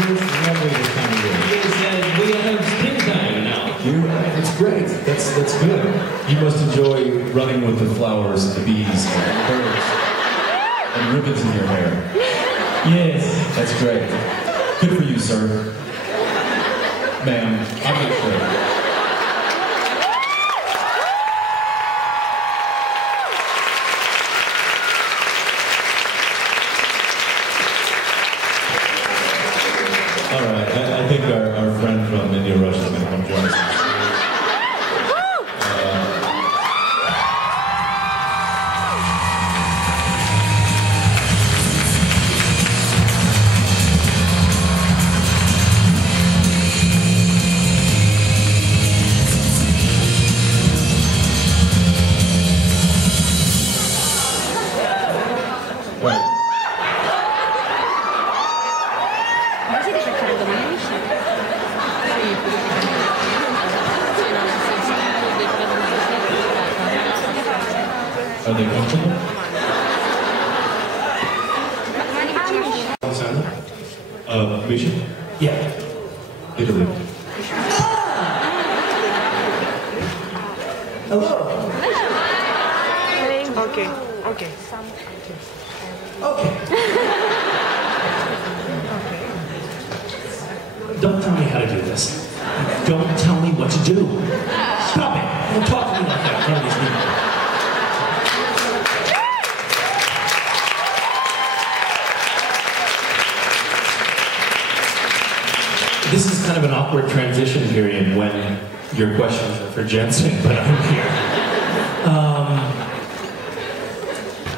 It's lovely this time of year. He said, we have springtime now. It's great. That's good. You must enjoy running with the flowers and the bees and birds and ribbons in your hair. Yes. That's great. Good for you, sir. Ma'am, I'm not sure. All right, I think our friend from India Russia is going to come join us. Are they comfortable? Misha? Yeah. Italy. Hello. Okay. Okay. Okay. Don't tell me how to do this. Don't tell me what to do. Stop it. Don't talk to me like that in front of these people. This is kind of an awkward transition period when your questions are for Jensen, but I'm here.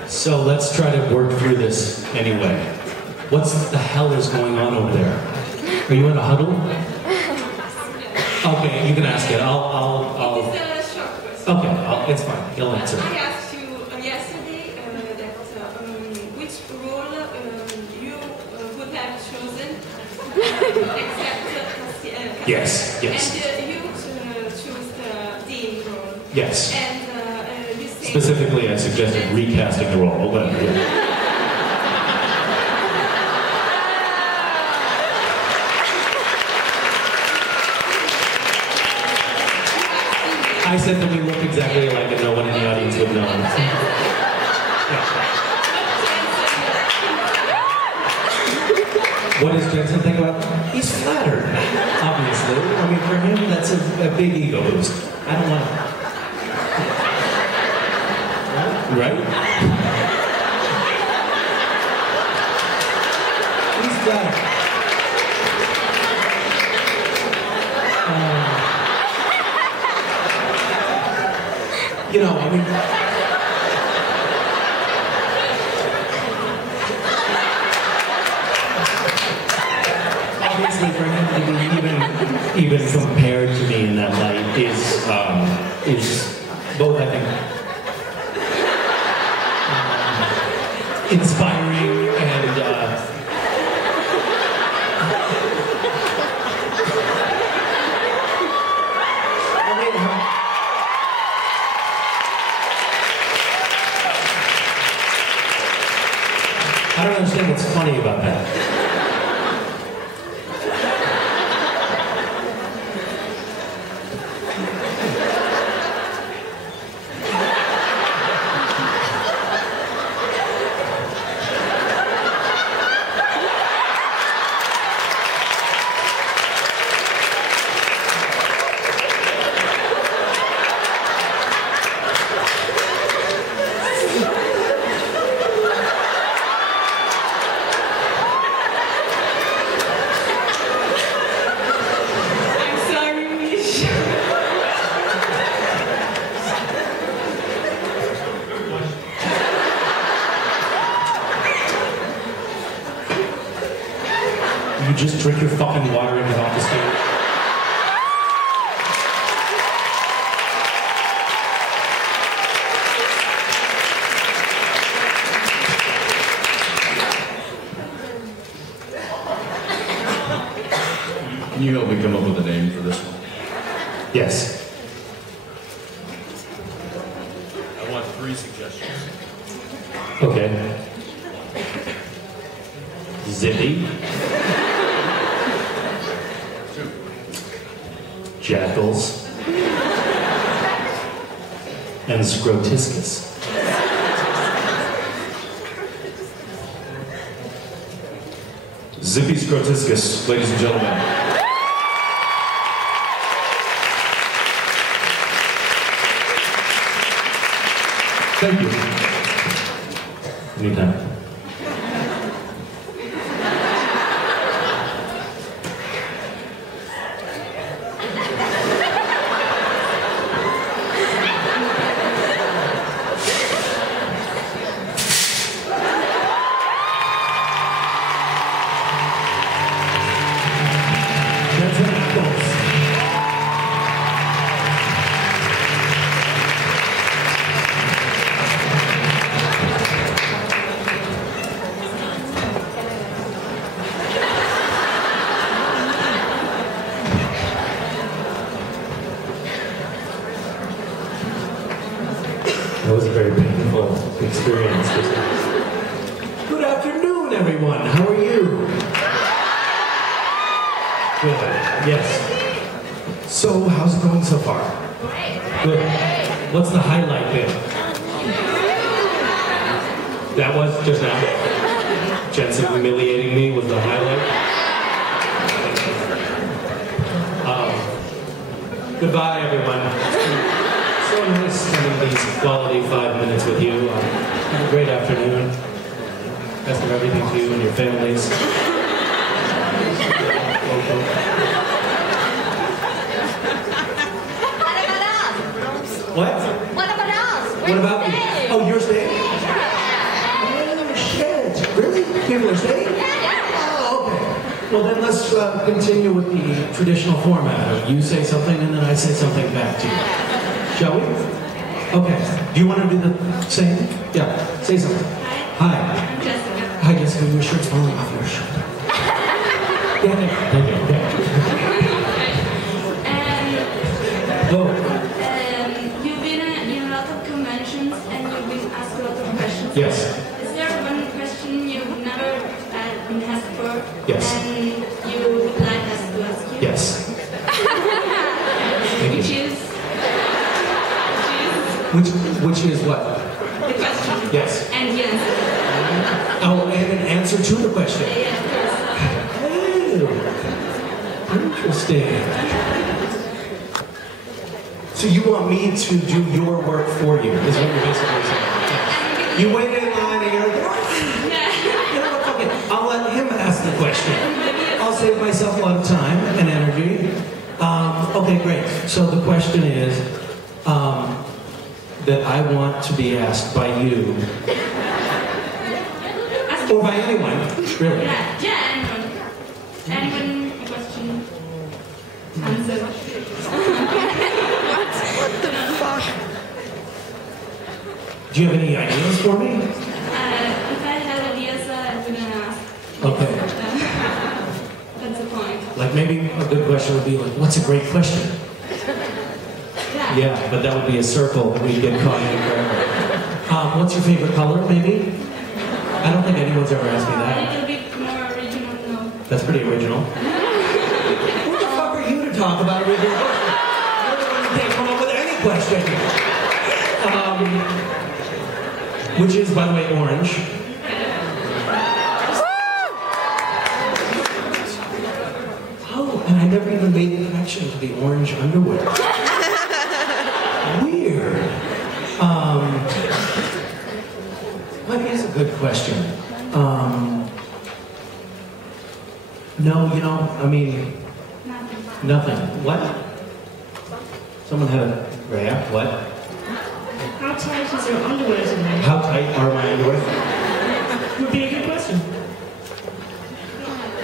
So let's try to work through this anyway. What the hell is going on over there? Are you in a huddle? Okay, you can ask it. I'll. It's a short question. Okay, it's fine. He'll answer. I asked you yesterday which role you would have chosen except Yes. And you choose the Dean role. Yes. And you say Specifically, I suggested recasting the role, but yeah. I said that we look exactly alike and no one in the audience would know. What does Jensen think about that? He's flattered, obviously. I mean, for him, that's a big ego boost. I don't want to... Right? He's got... You know, I mean... Obviously, for him to be even compared to me in that light is both, I think, inspiring and I don't understand what's funny about that. You just drink your fucking water and get off the stage. Can you help me come up with a name for this one? Yes. I want 3 suggestions. Okay. Zippy. jackals, and scrotiscus. Zippy Scrotiscus, ladies and gentlemen. Thank you. Anytime. That was a very painful experience. Good afternoon, everyone. How are you? Good. Yes. So, how's it going so far? Good. What's the highlight bit? That was just now. Jensen humiliating me was the highlight. Goodbye, everyone. So nice spending these quality 5 minutes with you. Have a great afternoon. Best of everything to you and your families. What? What about us? What about me? Oh, you're staying? Yeah. Oh, shit. Really? People are staying? Yeah. Oh, okay. Well, then let's continue with the traditional format of you say something and then I say something back to you. Shall we? Okay. Do you want to do the same? Yeah. Say something. Hi. I'm Jessica. Hi, Jessica. Your shirt's falling off your shirt. Yeah, thank you. Okay. Oh. You've been in a lot of conventions and you've been asked a lot of questions. Yes. Is there one question you've never been asked for? Yes. And you would like us to ask you? Yes. Which is? Which is what? The question. Yes. And the answer. Oh, and an answer to the question. Yes. Oh, interesting. So you want me to do your work for you, is what you're basically saying. You wait in line and you're like, you know what, fuck it. I'll let him ask the question. I'll save myself a lot of time and energy. Okay, great. So the question is, that I want to be asked by you, or by anyone, really. Yeah, anyone. Anyone, a question, answer. Do you have any ideas for me? If I had ideas, I wouldn't ask. Okay. That's the point. Like maybe a good question would be like, what's a great question? Yeah, but that would be a circle that we'd get caught in forever. What's your favorite color, maybe? I don't think anyone's ever asked me A that. little bit more original, no. That's pretty original. Who the fuck are you to talk about original questions? You're the one who can't come up with any question. Which is, by the way, orange. Oh, and I never even made the connection to the orange underwear. Weird. What is a good question? No, you know, I mean, nothing. What? Someone had a, yeah, what? How tight is your underwear tonight? How tight are my underwear? Would be a good question.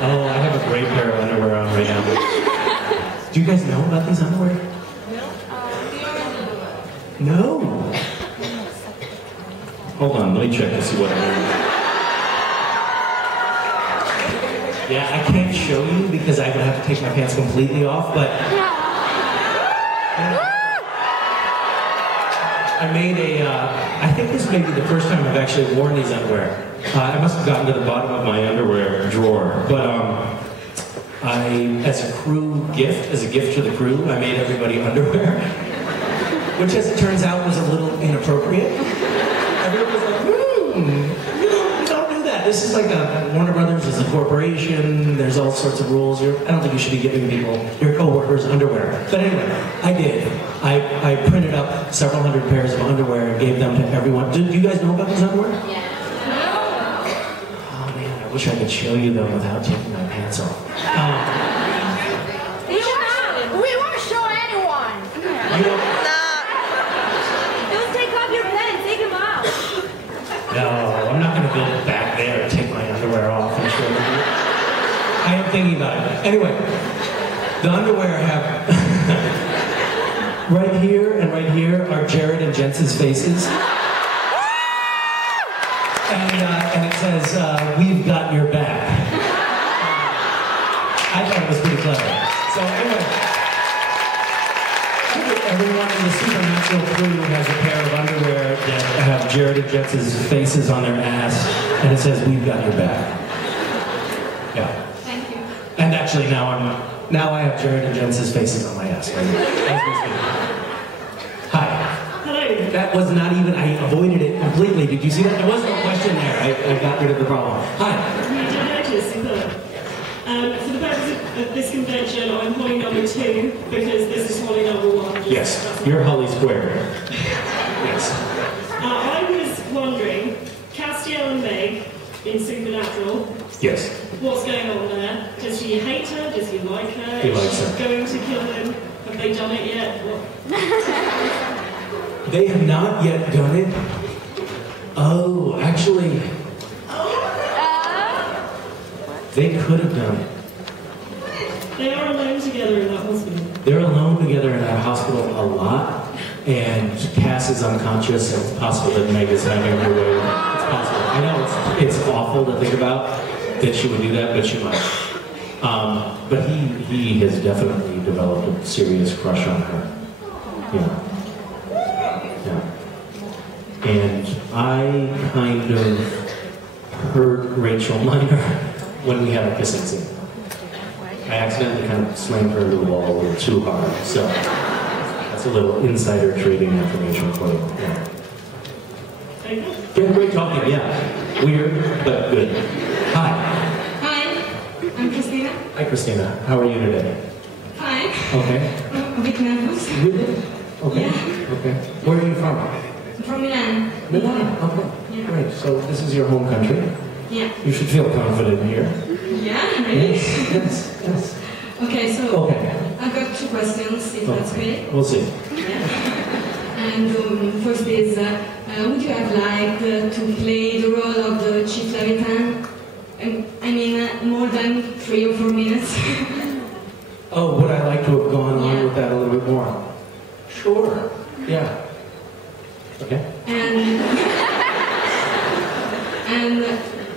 Oh, I have a great pair of underwear on right now. Do you guys know about these underwear? No. Hold on, let me check to see what I'm wearing. Yeah, I can't show you because I would have to take my pants completely off, but I made I think this may be the first time I've actually worn these underwear. I must have gotten to the bottom of my underwear drawer, but I as a crew gift, as a gift to the crew, I made everybody underwear, which as it turns out was a little inappropriate. Everyone was like, you don't do that. This is like Warner Brothers is a corporation, there's all sorts of rules. I don't think you should be giving people, your coworkers, underwear. But anyway, I did. I printed up several hundred pairs of underwear and gave them to everyone. Do you guys know about these underwear? Yeah. Oh man, I wish I could show you them without taking my pants off. We won't show anyone. You know, Don't take off your pants, take them out. no, I'm not going to go back there and take my underwear off and show them. I am thinking about it. Anyway, the underwear have... right here are Jared and Jensen's faces. And it says, we've got your back. I thought it was pretty clever. So anyway, everyone in the Supernatural crew has a pair of underwear that have Jared and Jensen's faces on their ass, and it says, we've got your back. Yeah. Thank you. And actually now I have Jared and Jensen's faces on my ass. Hi. Hello. That was not even, I avoided it completely. Did you see that? There was no question there. I got rid of the problem. Hi. You did notice, superb. For the purpose of this convention, I'm Holly number 2 because this is Holly number 1. Yes, you're Holly Square. Yes. I was wondering, Castiel and Meg in Supernatural, Yes. what's going on there? Does he hate her? Does he like her? He likes Is she her. going to kill him? Have they done it yet? What? They have not yet done it. Oh, actually, they could have done it. They are alone together in that hospital. They're alone together in that hospital a lot, and Cass is unconscious, and it's possible that Meg is having her way. It's possible. I know it's awful to think about that she would do that, but she might. But he has definitely developed a serious crush on her. Yeah. And I kind of hurt Rachel Minor when we had a kissing scene. I accidentally kind of slammed her into the wall a little too hard, so that's a little insider trading information for you. Yeah. Yeah, great talking, yeah. Weird, but good. Hi. Hi, I'm Christina. Hi, Christina. How are you today? Fine. Okay. I'm a bit nervous. Really? Okay. Yeah. Okay. Where are you from? I'm from Milan. Milan. Okay. Yeah. Great. So this is your home country. Yeah. You should feel confident here. Yeah, really? Yes. Okay, so Okay. I've got 2 questions, if that's okay. We'll see. Yeah. And first is, would you have liked to play the role of the Chief Levitan? I mean, more than 3 or 4 minutes. Oh, would I like to have gone on Yeah. with that a little bit more? Sure. Yeah. Okay. And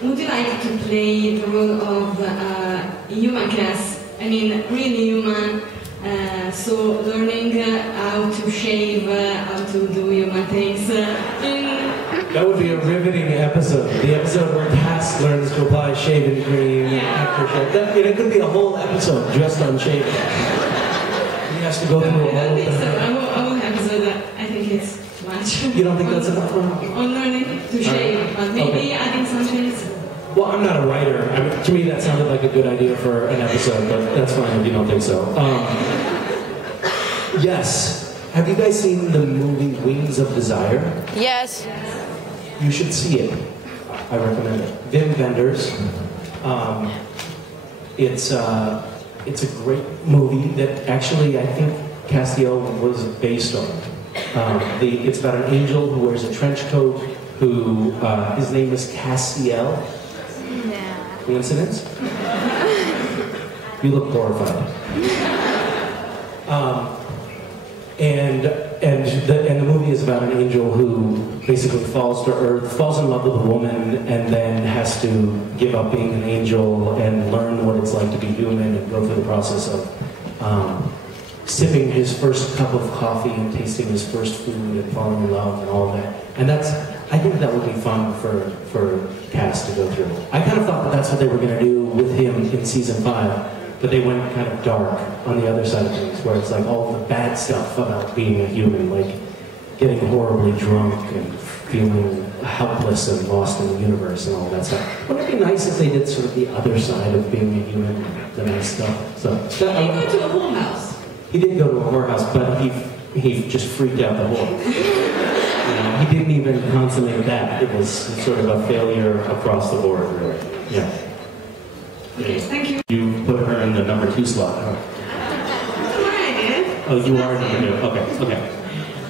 would you like to play the role of human class? I mean, really human. So learning how to shave, how to do human things. That would be a riveting episode. The episode where Cass learns to apply shaving cream after shave. It could be a whole episode just on shaving. He has to go through a I don't whole think so. thing. I won't episode that. I think it's too much. You don't think that's enough for him? On learning to shave, but maybe Okay. adding some things. Well, I'm not a writer. I mean, to me, that sounded like a good idea for an episode, but that's fine if you don't think so. Yes. Have you guys seen the movie Wings of Desire? Yes. You should see it. I recommend it. Wim Wenders. It's a great movie that actually I think Castiel was based on. It's about an angel who wears a trench coat. Who his name is Castiel. Yeah. Coincidence? You look horrified. And the movie is about an angel who basically falls to earth, falls in love with a woman, and then has to give up being an angel and learn what it's like to be human and go through the process of sipping his first cup of coffee and tasting his first food and falling in love and all of that. And I think that would be fun for Cass to go through. I kind of thought that that's what they were going to do with him in season 5. but they went kind of dark on the other side of things, where it's like all the bad stuff about being a human, like getting horribly drunk and feeling helpless and lost in the universe and all that stuff. Wouldn't it be nice if they did sort of the other side of being a human, the nice stuff? So Did he go to a whorehouse? he did go to a whorehouse, but he just freaked out the whore. He didn't even consummate that. It was sort of a failure across the board, really. Yeah. Okay, thank you. You put her in the number 2 slot. Huh? That's my idea. Oh, you are number 2. Okay, okay.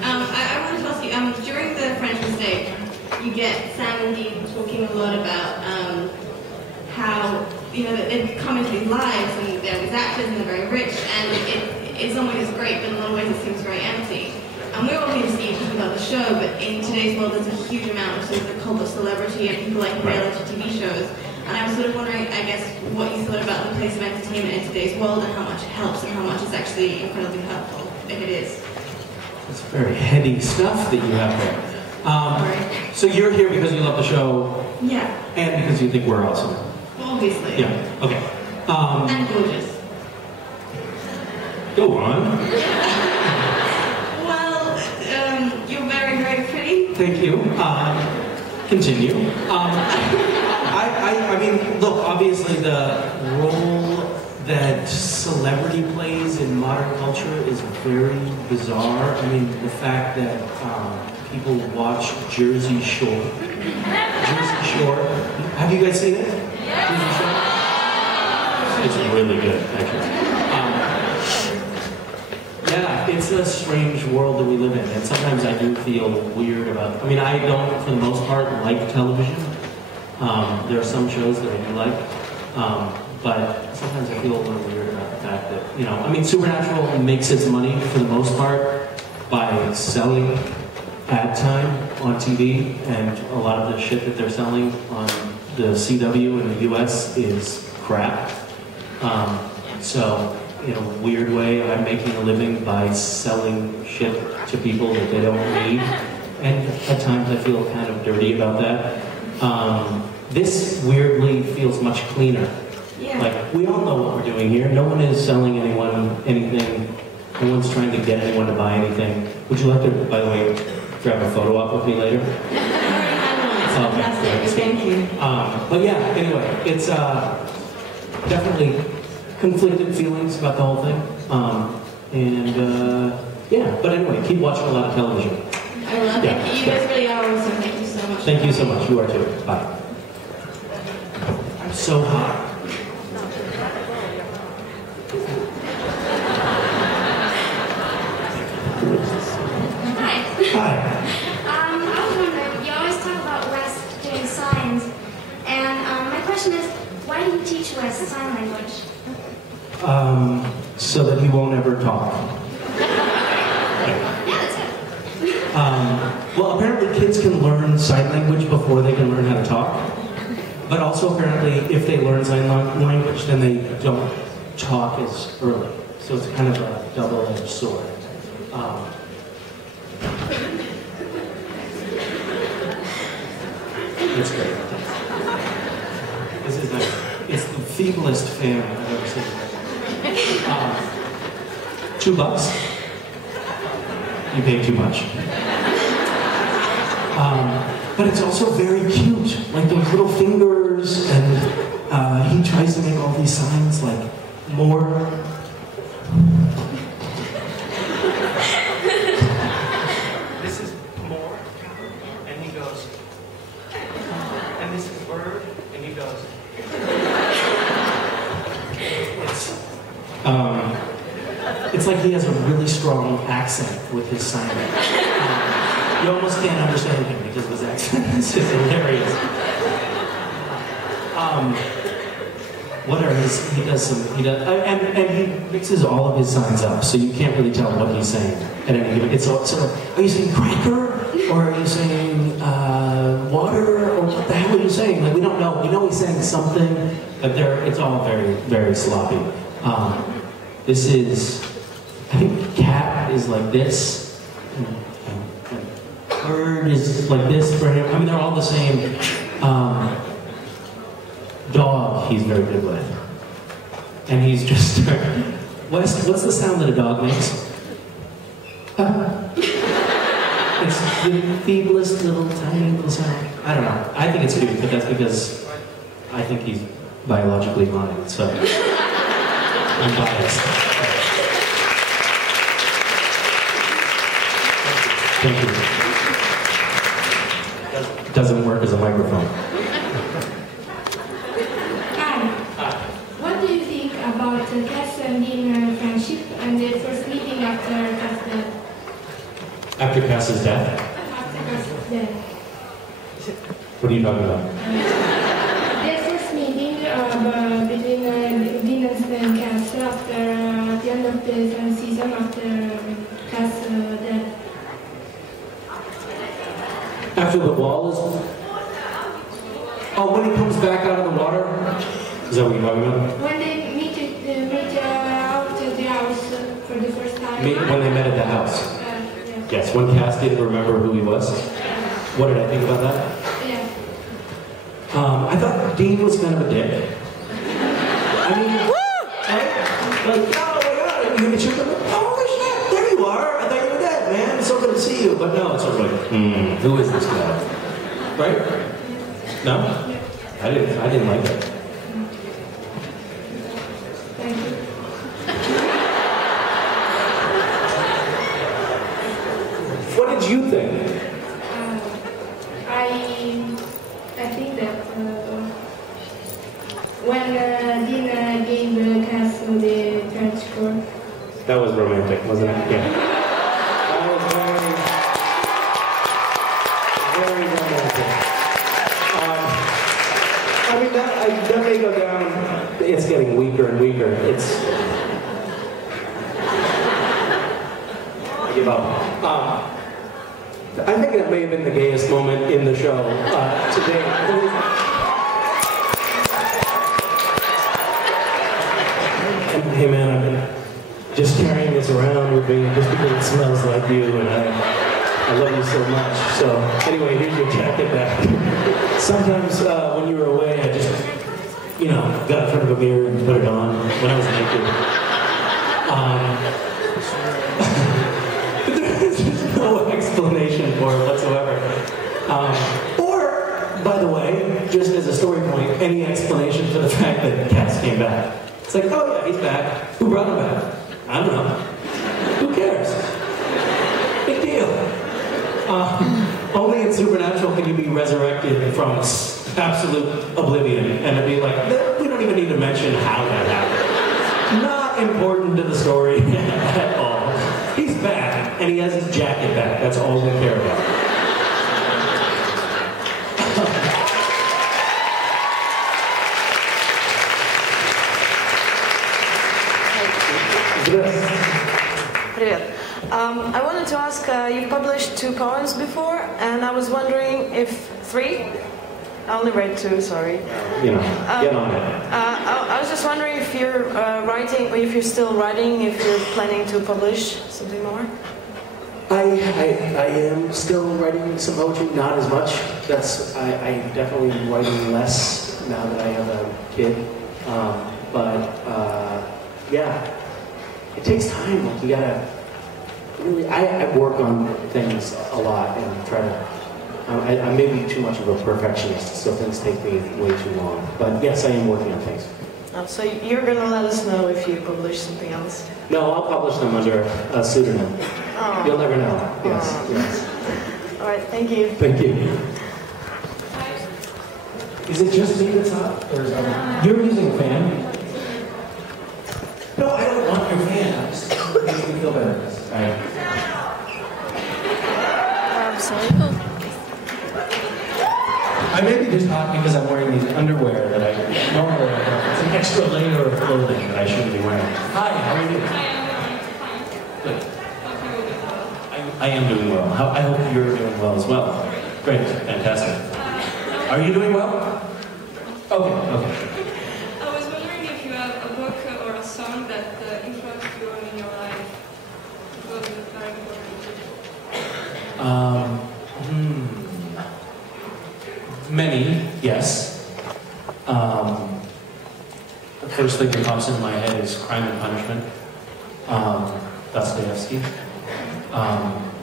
I wanted to ask you, during the French Mistake, you get Sam and Dean talking a lot about how, that they've come into these lives and they're these actors and they're very rich, and in some ways it's great, but in a lot of ways it seems very empty. And we're all here to see you talk about the show, but in today's world there's a huge amount of sort of the cult of celebrity and people like reality TV shows. And I was sort of wondering, I guess, what you thought about the place of entertainment in today's world and how much it helps and how much is actually incredibly hurtful, if it is. It's very heady stuff that you have there. So you're here because you love the show. Yeah. And because you think we're awesome. Obviously. Yeah, okay. And gorgeous. Go on. Well, you're very, very pretty. Thank you. Continue. I mean, look, obviously the role that celebrity plays in modern culture is very bizarre. I mean, the fact that people watch Jersey Shore. Jersey Shore. Have you guys seen it? Yeah. Jersey Shore? It's really good, actually. Yeah, it's a strange world that we live in, and sometimes I do feel weird about. I mean, I don't, for the most part, like television. There are some shows that I do like, but sometimes I feel a little weird about the fact that, I mean, Supernatural makes its money for the most part by selling ad time on TV, and a lot of the shit that they're selling on the CW in the US is crap. So, in a weird way, I'm making a living by selling shit to people that they don't need, and at times I feel kind of dirty about that. This weirdly feels much cleaner. Yeah. Like, we all know what we're doing here. No one is selling anyone anything. No one's trying to get anyone to buy anything. Would you like to, by the way, grab a photo op with me later? Fantastic, thank you. But yeah, anyway, it's definitely conflicted feelings about the whole thing. Yeah, but anyway, keep watching a lot of television. I love it. You guys really are awesome. Thank you so much. Thank you so much. You are too. Bye. I'm so hot. Hi. Hi. I was wondering, you always talk about Wes doing signs, and my question is, why do you teach Wes sign language? So that he won't ever talk. Yeah, that's it. Well, apparently kids can learn sign language before they can learn how to talk. But also apparently if they learn sign language, then they don't talk as early. So it's kind of a double-edged sword. It's great. This is nice. It's the feeblest fan I've ever seen. $2. You paid too much. But it's also very cute, like those little fingers, and he tries to make all these signs like more. This is more, and he goes. And this is bird, and he goes. It's like he has a really strong accent with his sign. You almost can't understand him because of his accent. It's just hilarious. What are his? He does, and he mixes all of his signs up, so you can't really tell what he's saying at any given. It's sort of, are you saying cracker, or are you saying water, or what the hell are you saying? Like, we don't know. We know he's saying something, but it's all very, very sloppy. This is, I think cat is like this, and bird is like this for him. I mean, they're all the same. Dog, he's very good with. And he's just, what's the sound that a dog makes? It's the feeblest little tiny little sound. I don't know. I think it's cute, but that's because I think he's biologically blind, so I'm biased. Thank you. It doesn't work as a microphone. Hi. What do you think about Cass and Dean friendship and their first meeting after Cass' death? After Cass's death? After Cass' death. What are you talking about? Their first meeting between Dean and Cass after the end of the season after Cass' death. After the wall is... Oh, when he comes back out of the water? Is that what you're talking about? When they meet out at the house for the first time. When they met at the house? Yeah. Yes, when Cass didn't remember who he was. What did I think about that? Yeah. I thought Dean was kind of a dick. I mean, right? Like, oh my god, you get your oh shit, there you are. I thought you were dead, man. It's so good to see you. But no, it's sort of like, who is this guy? Right? No? I didn't like it. Thank you. What did you think? I think that when Dean gave Cass the French score. That was romantic, wasn't it? Yeah. That was very romantic. I mean, that may go down. It's getting weaker and weaker. I give up. I think that may have been the gayest moment in the show today. Hey man, I've been just carrying this around with me just because it smells like you, and I love you so much. So anyway, here's your jacket back. Sometimes when you were away, I just, got in front of a mirror and put it on when I was naked. There's just no explanation for it whatsoever. Or, by the way, just as a story point, any explanation for the fact that Cass came back. It's like, oh yeah, he's back. Who brought him back? I don't know. Who cares? Big deal. Only in Supernatural can you be resurrected from absolute oblivion, and it'd be like, we don't even need to mention how that happened. Not important to the story at all. He's back, and he has his jacket back. That's all we care about. Привет. I wanted to ask, you've published 2 poems before, and I was wondering if 3? I only read 2, sorry. Get on it. I was just wondering if you're writing, or if you're still writing, if you're planning to publish something more? I am still writing some poetry, not as much. I definitely am writing less now that I have a kid. Yeah, it takes time. Like, you gotta really. I work on things a lot and try to. I may be too much of a perfectionist, so things take me way too long. But yes, I am working on things. Oh, so you're gonna let us know if you publish something else? No, I'll publish them under a pseudonym. Oh. You'll never know. Yes, yes. All right, thank you. Thank you. Is it just me that's hot, or is you're using a fan? No, I don't want your fan. I'm just making me feel better. All right. I'm sorry. I may be just hot because I'm wearing these underwear that I normally wear. It's an extra layer of clothing that I shouldn't be wearing. Hi, how are you? Good. I am doing well. I hope you're doing well as well. Great, fantastic. Are you doing well? Okay. I was wondering if you have a book or a song that influenced you in your life. It was very important. Many, yes. For first thing that pops into my head is Crime and Punishment, Dostoevsky,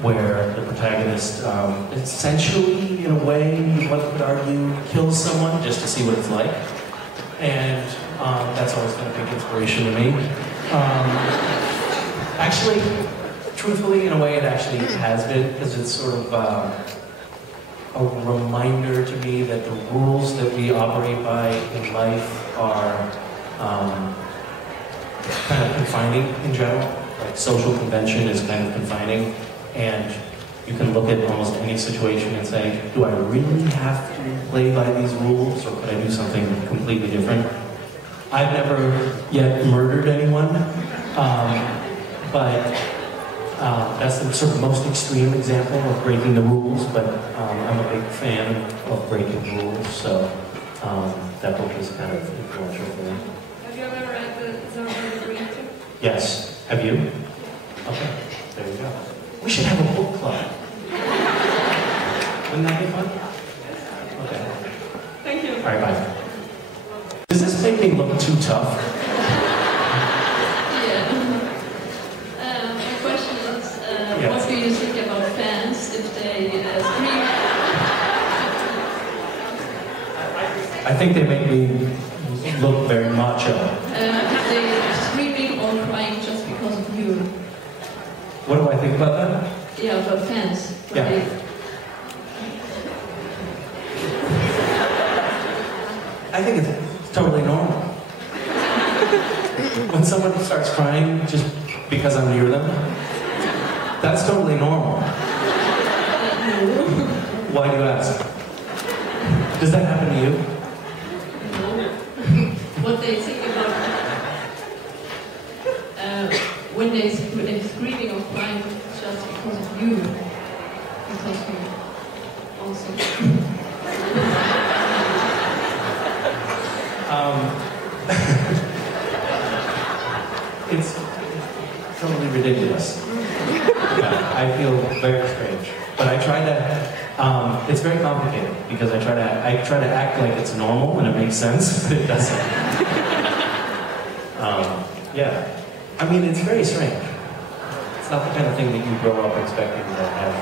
where the protagonist essentially, in a way, one could argue, kills someone just to see what it's like. And that's always been a big inspiration to me. Actually, truthfully, in a way, it actually has been, because it's sort of a reminder to me that the rules that we operate by in life are kind of confining in general. Like social convention is kind of confining, and you can look at almost any situation and say, do I really have to play by these rules, or could I do something completely different? I've never yet murdered anyone, but that's the sort of most extreme example of breaking the rules, but I'm a big fan of breaking rules, so that book is kind of influential for me. Have you ever read the Saturday Misha? Yes. Have you? Okay, there you go. We should have a book club. Wouldn't that be fun? Okay. Thank you. All right, bye. Does this make me look too tough? My question is, Yeah. what do you think about fans if they scream? I think they make me look very macho. If they're screaming or crying just because of you? What do I think about that? Yeah, about fans. Yeah. I think it's totally normal. When someone starts crying just because I'm near them, that's totally normal. Why do you ask? Does that happen to you? No. What they think about when they're screaming or crying just because of you. Because you also. It's totally ridiculous. Yeah, I feel very strange, but I try to. It's very complicated because I try to act like it's normal and it makes sense, but it doesn't. Yeah, I mean it's very strange. It's not the kind of thing that you grow up expecting to have.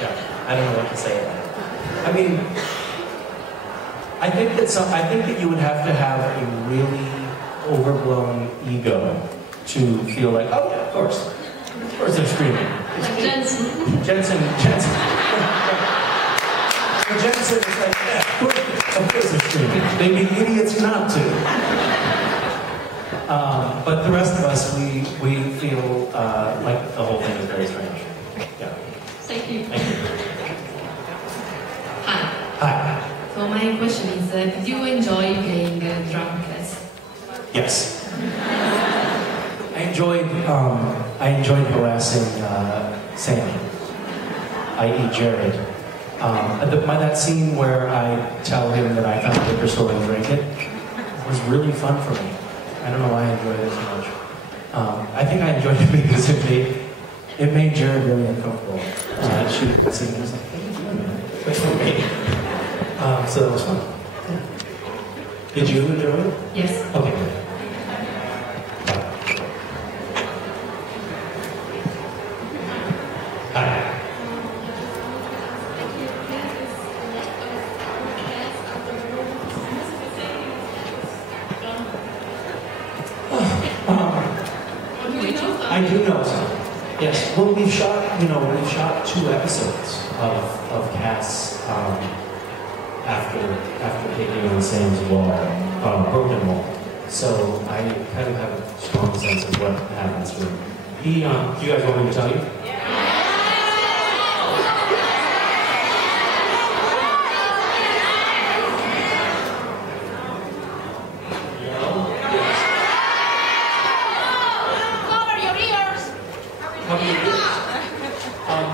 Yeah, I don't know what to say about it. I mean. I think that you would have to have a really overblown ego to feel like, oh yeah, of course they're screaming. Like Jensen. Jensen. For Jensen is like, yeah, of course they're screaming. They'd be idiots not to. But the rest of us, we feel like the whole thing is very strange. Yeah. Thank you. Thank you. Hi. Hi. So my question is, did you enjoy playing drum class? Yes. I enjoyed harassing Sam, i.e. Jared. That scene where I tell him that I found a liquor store and drank it was really fun for me. I don't know why I enjoyed it so much. I think I enjoyed it because it made Jared really uncomfortable. Shoot, the scene was like, what are you doing, man? Wait for me. So that was fun. Yeah. Did you enjoy it? Yes. Okay, good. Hi. I do know some. Yes. Well, we've shot 2 episodes of Cass after taking on Sam's wall, broken wall. So I kind of have a strong sense of what happens to him. Do you guys want me to tell you?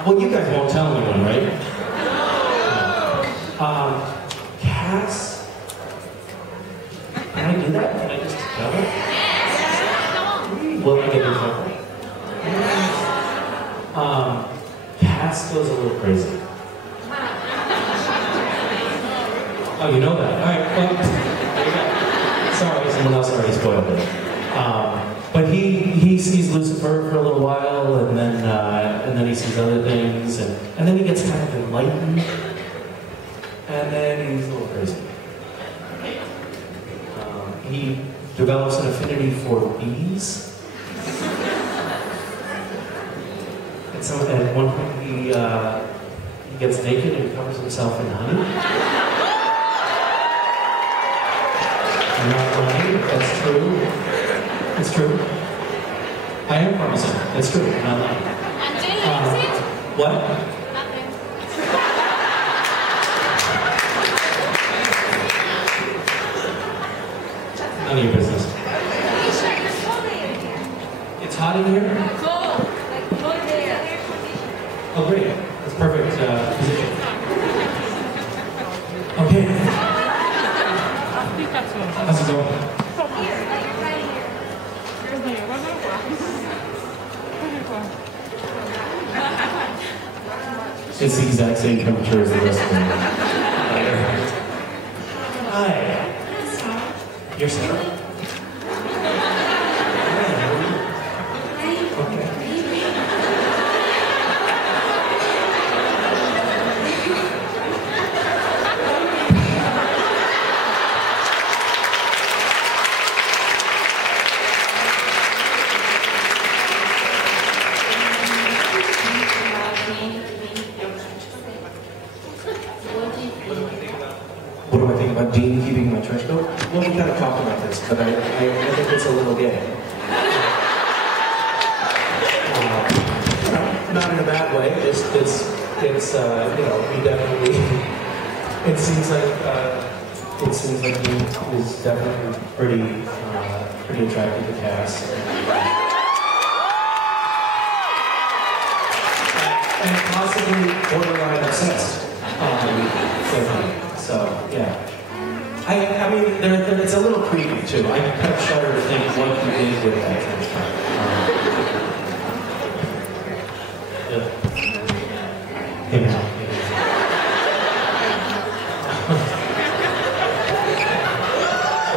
Well, you guys won't tell anyone, right? Cass. Can I do that? Can I just tell her? Will I get in trouble? Cass goes a little crazy. Oh, you know that? right. Well, sorry, someone else already spoiled it. But he sees Lucifer for a little while, and then he sees other things, and then he gets kind of enlightened, and then he's a little crazy. He develops an affinity for bees. At one point, he gets naked and covers himself in honey. I'm not lying, that's true. It's true. I am promising. It's true. I'm not lying. And do you use it? What? Nothing. None of your business. It's hot in here? Cold. Like cold there. Oh, great. That's perfect position. Okay. How's it going? It's the exact same temperature as the rest of them. Hi. You're Sarah? Okay. What do I think about Dean keeping my trench coat? Well, we kind of talked about this, but I think it's a little gay. Not in a bad way. It's you know, we definitely. It seems like he is definitely pretty attracted to Cass. And possibly borderline obsessed with him. So, yeah. I mean, it's a little creepy, too. I kind of shudder to think what he did with that kind of stuff. Hey, man.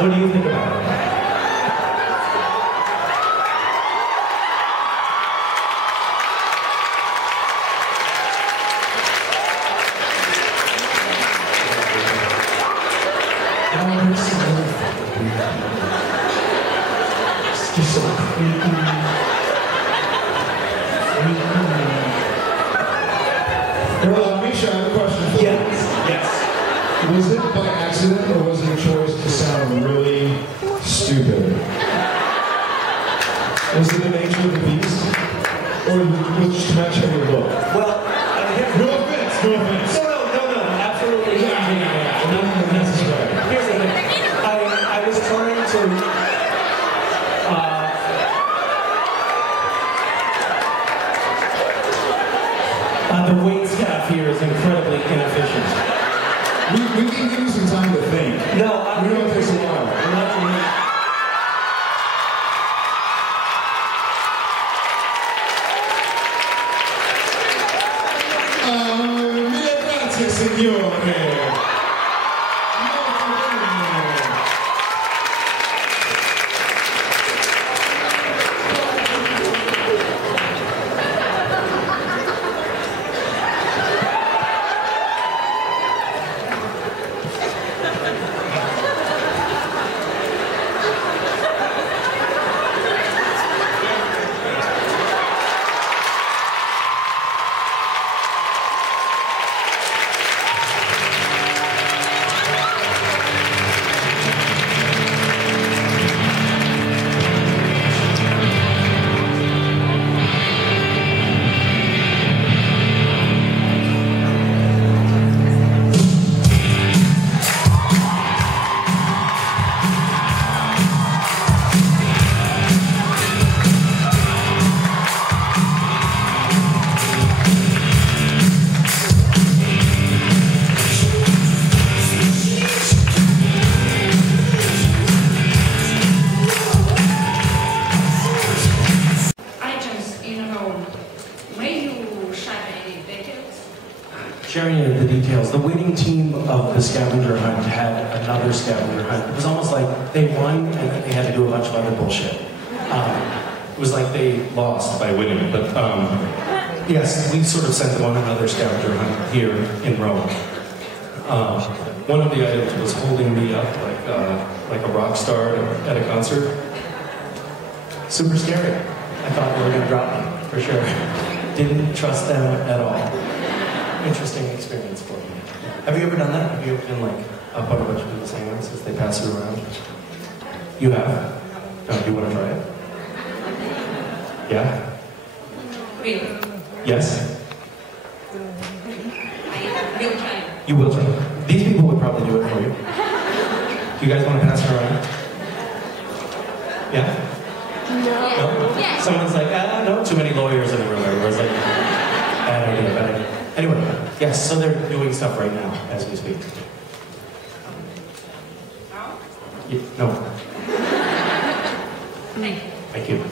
What do you think about it? It's just so creepy. Misha, I have a question for you. Yes. Was it by accident or was it a choice to sound really stupid? Was it the nature of the beast? Or was it just to match your look? Well, No offense, no offense. no, absolutely not. Not necessary. Here's the thing. I was trying to. The wait staff here is incredibly inefficient. We can give you some time to think. No, We know it takes a while. Mille grazie, signore. Sharing the details, the winning team of the Scavenger hunt had a another scavenger hunt. It was almost like they won and then they had to do a bunch of other bullshit. It was like they lost by winning, but yes, we sort of sent them on another scavenger hunt here in Rome. One of the items was holding me up like a rock star at a concert. Super scary. I thought they were going to drop me, for sure. Didn't trust them at all. Interesting experience for me. Have you ever done that? Have you ever been like up on a bunch of people's hands as they pass you around? You have? Do you want to try it? Yeah? Really? Yes? I will try. You will try. These people would probably do it for you. Do you guys want to pass it around? Yeah? No? Yeah. Someone's like, no, too many lawyers in the room. Everyone's like, bad idea, bad idea. Anyway, yes, so they're doing stuff right now as we speak. Yeah, no. Thank you. Thank you.